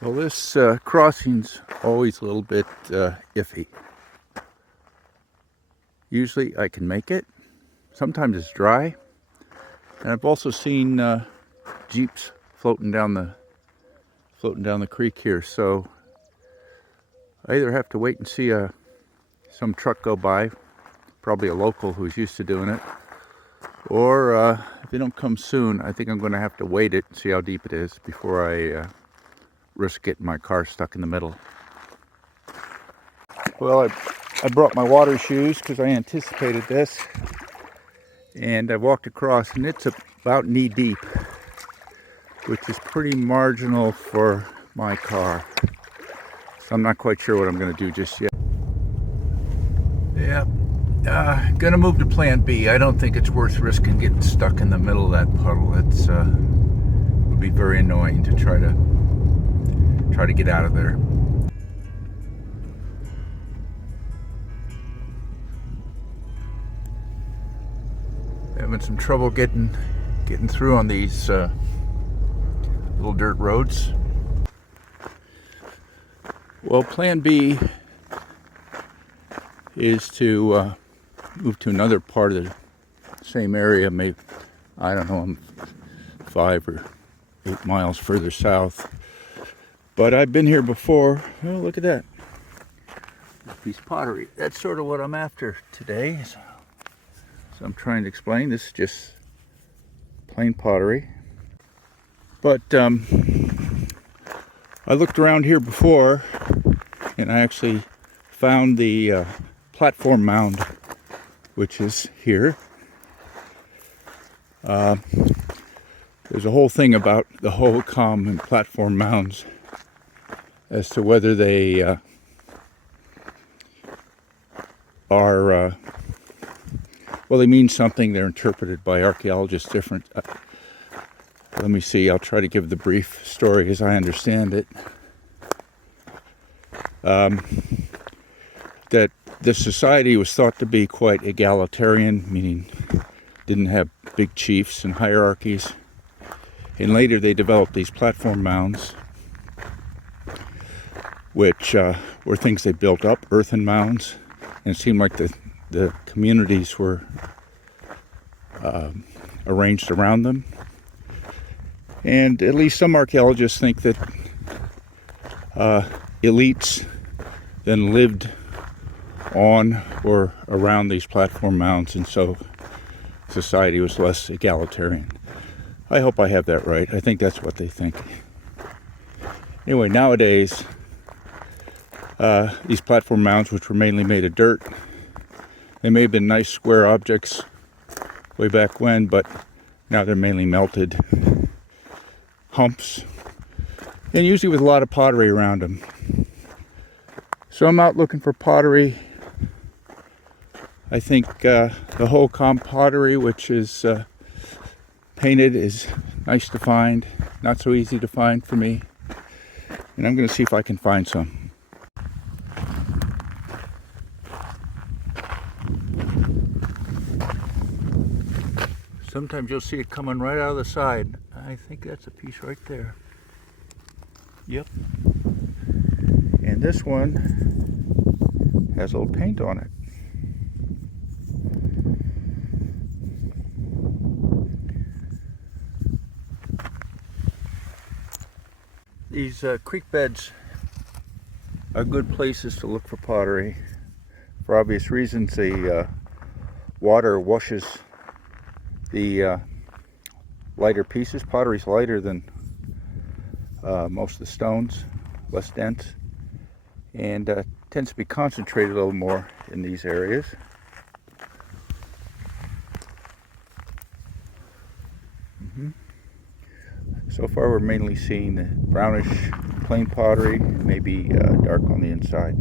Well, this crossing's always a little bit iffy. Usually I can make it. Sometimes it's dry. And I've also seen Jeeps floating down the creek here. So I either have to wait and see some truck go by, probably a local who's used to doing it, or if they don't come soon, I think I'm going to have to wait it and see how deep it is before I risk getting my car stuck in the middle. Well, I brought my water shoes because I anticipated this, and I walked across, and it's about knee deep, which is pretty marginal for my car. So I'm not quite sure what I'm going to do just yet. Yeah, gonna move to plan B. I don't think it's worth risking getting stuck in the middle of that puddle. It's would be very annoying to try to get out of there. Having some trouble getting through on these little dirt roads. Well, plan B is to move to another part of the same area. Maybe, I don't know, I'm 5 or 8 miles further south. But I've been here before. Oh, look at that. This piece of pottery. That's sort of what I'm after today. So I'm trying to explain. This is just plain pottery. But I looked around here before, and I actually found the platform mound, which is here. There's a whole thing about the Hohokam and platform mounds as to whether they are, well, they mean something. They're interpreted by archaeologists different. Let me see, I'll try to give the brief story as I understand it. That the society was thought to be quite egalitarian, meaning didn't have big chiefs and hierarchies. And later they developed these platform mounds, which were things they built up, earthen mounds. And it seemed like the communities were arranged around them. And at least some archaeologists think that elites then lived on or around these platform mounds, and so society was less egalitarian. I hope I have that right. I think that's what they think. Anyway, nowadays, these platform mounds, which were mainly made of dirt, they may have been nice square objects way back when, but now they're mainly melted humps, and usually with a lot of pottery around them. So I'm out looking for pottery. I think the Hohokam pottery, which is painted, is nice to find. Not so easy to find for me. And I'm going to see if I can find some. Sometimes you'll see it coming right out of the side. I think that's a piece right there. Yep. And this one has a little paint on it. These creek beds are good places to look for pottery. For obvious reasons, the water washes the lighter pieces. Pottery's lighter than most of the stones, less dense, and tends to be concentrated a little more in these areas. So far we're mainly seeing the brownish plain pottery, maybe dark on the inside.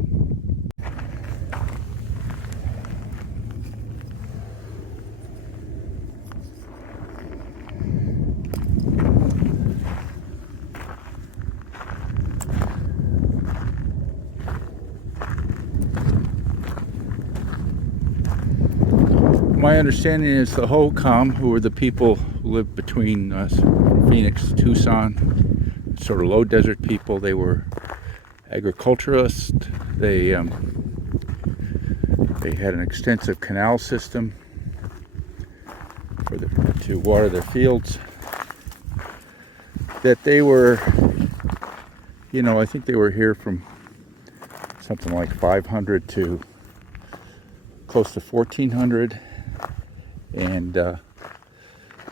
My understanding is the Hohokam, who were the people who lived between Phoenix, Tucson, sort of low desert people. They were agriculturalists. They had an extensive canal system to water their fields. That they were, you know, I think they were here from something like 500 to close to 1400, and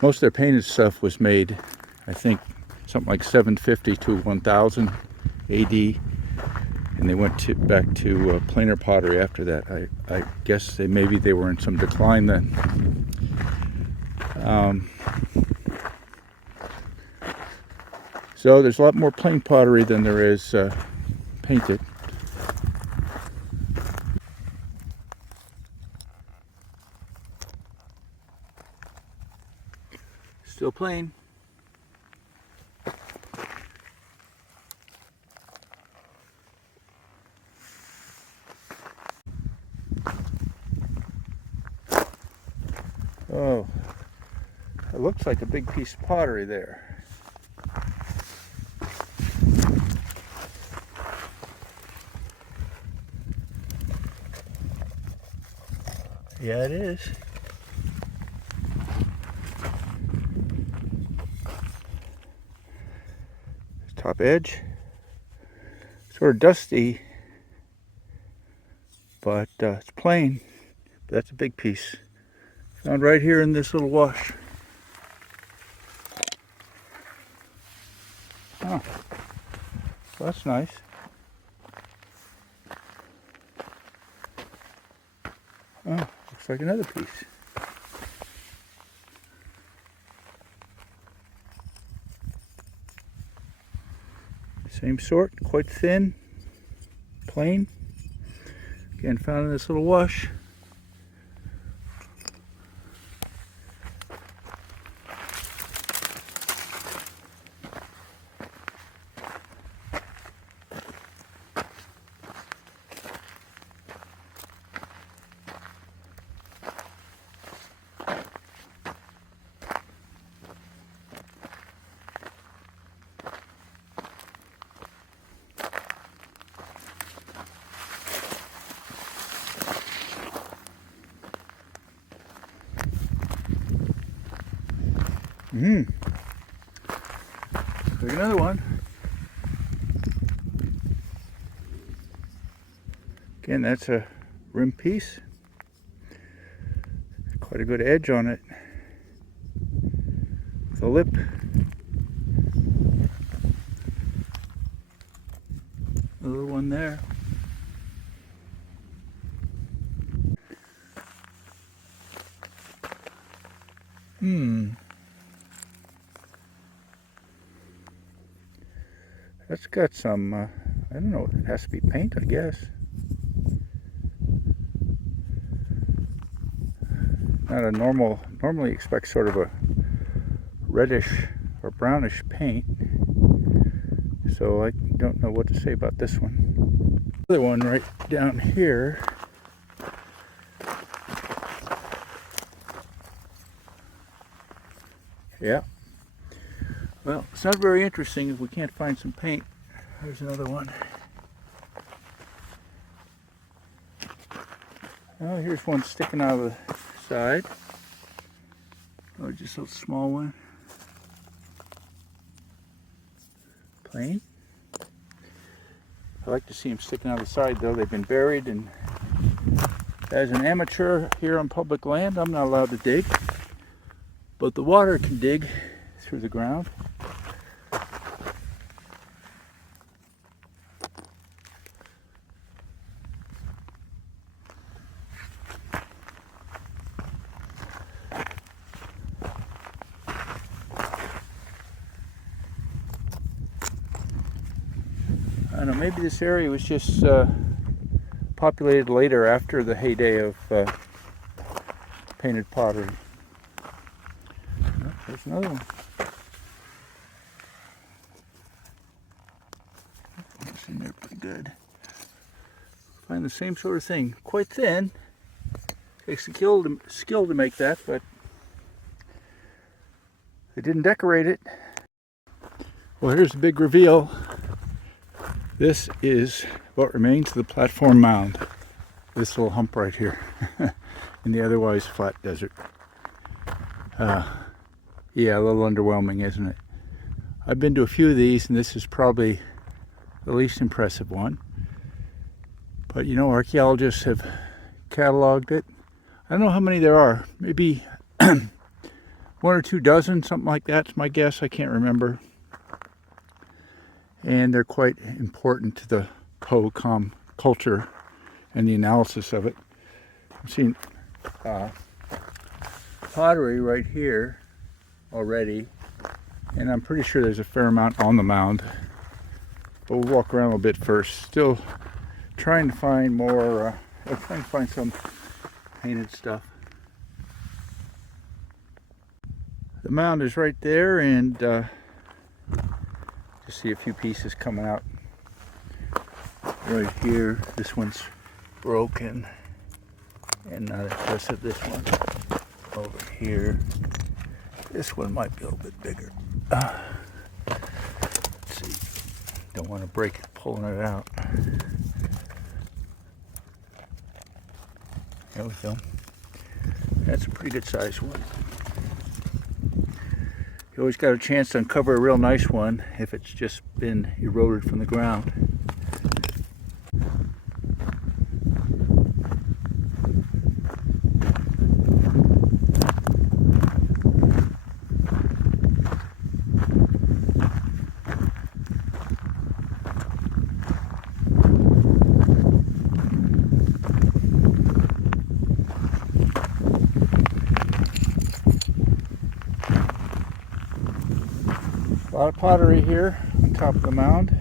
most of their painted stuff was made, I think, something like 750 to 1000 AD, and they went back to planar pottery after that. I guess maybe they were in some decline then. So there's a lot more plain pottery than there is painted. Still plain. Oh, it looks like a big piece of pottery there. Yeah, it is. Top edge, sort of dusty, but it's plain. But that's a big piece. Found right here in this little wash. Oh, well, that's nice. Oh, looks like another piece. Same sort, quite thin, plain. Again, found in this little wash. There's another one. Again, that's a rim piece. Quite a good edge on it. With a lip. A little one there. That's got some, I don't know, it has to be paint, I guess. Not a normally expect sort of a reddish or brownish paint. So I don't know what to say about this one. Another one right down here. Yeah. Well, it's not very interesting if we can't find some paint. There's another one. Oh, here's one sticking out of the side. Oh, just a small one. Plain. I like to see them sticking out of the side, though. They've been buried, and as an amateur here on public land, I'm not allowed to dig. But the water can dig through the ground. I don't know, maybe this area was just populated later after the heyday of painted pottery. Oh, there's another one. It's in there pretty good. Find the same sort of thing. Quite thin. Takes skill to make that, but they didn't decorate it. Well, here's the big reveal. This is what remains of the platform mound. This little hump right here in the otherwise flat desert. Yeah, a little underwhelming, isn't it? I've been to a few of these, and this is probably the least impressive one. But you know, archaeologists have cataloged it. I don't know how many there are. Maybe 1 or 2 dozen, something like that's my guess. I can't remember. And they're quite important to the Hohokam culture and the analysis of it. I've seen pottery right here already, and I'm pretty sure there's a fair amount on the mound. But we'll walk around a little bit first. Still trying to find more, trying to find some painted stuff. The mound is right there, and just see a few pieces coming out right here. This one's broken and not impressive. This one over here. This one might be a little bit bigger. Let's see. Don't want to break it pulling it out. There we go. That's a pretty good sized one. You always got a chance to uncover a real nice one if it's just been eroded from the ground. A lot of pottery here on top of the mound.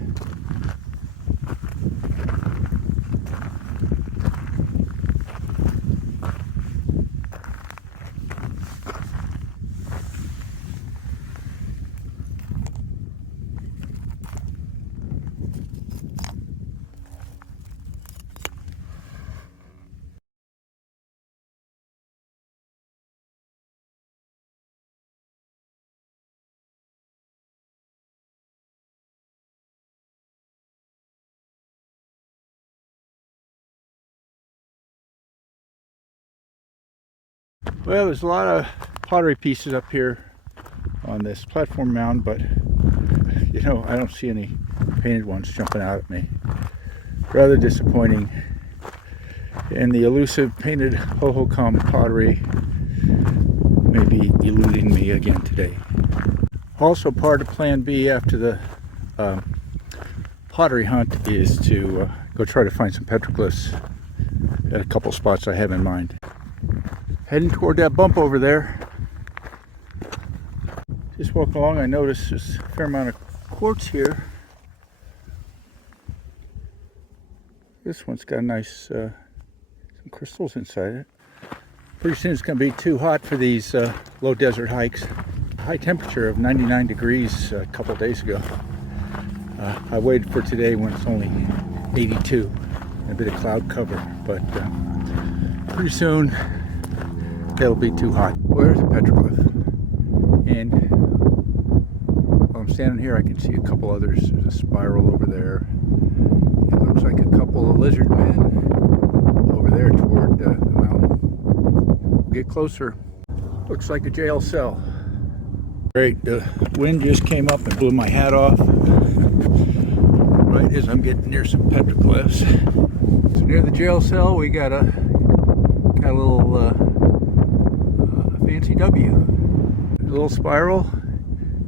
Well, there's a lot of pottery pieces up here on this platform mound, but you know, I don't see any painted ones jumping out at me. Rather disappointing. And the elusive painted Hohokam pottery may be eluding me again today. Also, part of Plan B after the pottery hunt is to go try to find some petroglyphs at a couple spots I have in mind. Heading toward that bump over there. Just walking along, I noticed there's a fair amount of quartz here. This one's got nice some crystals inside it. Pretty soon it's going to be too hot for these low desert hikes. High temperature of 99 degrees a couple of days ago. I waited for today when it's only 82 and a bit of cloud cover, but pretty soon it'll be too hot. Where's the petroglyph? And while I'm standing here, I can see a couple others. There's a spiral over there. It looks like a couple of lizard men over there toward the mountain. We'll get closer. Looks like a jail cell. Great, the wind just came up and blew my hat off. Right as I'm getting near some petroglyphs. So near the jail cell, we got a little fancy W. A little spiral,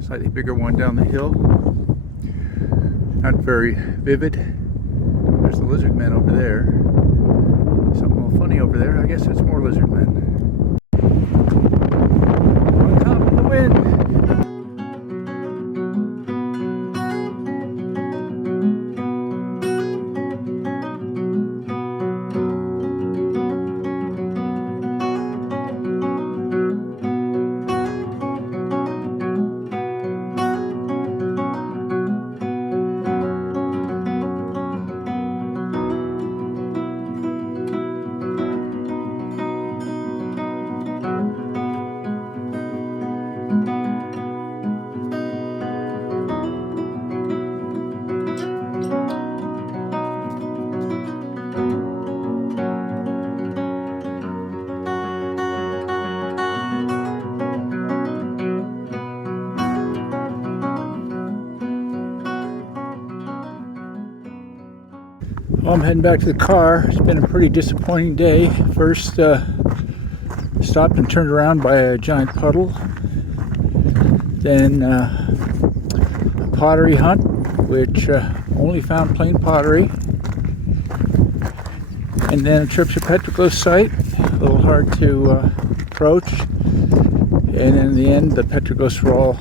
slightly bigger one down the hill. Not very vivid. There's the lizard men over there. Something a little funny over there. I guess it's more lizard men. On top of the wind. Well, I'm heading back to the car. It's been a pretty disappointing day. First, stopped and turned around by a giant puddle. Then a pottery hunt, which only found plain pottery. And then a trip to Petroglyph site, a little hard to approach. And in the end, the petroglyphs were all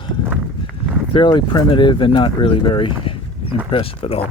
fairly primitive and not really very impressive at all.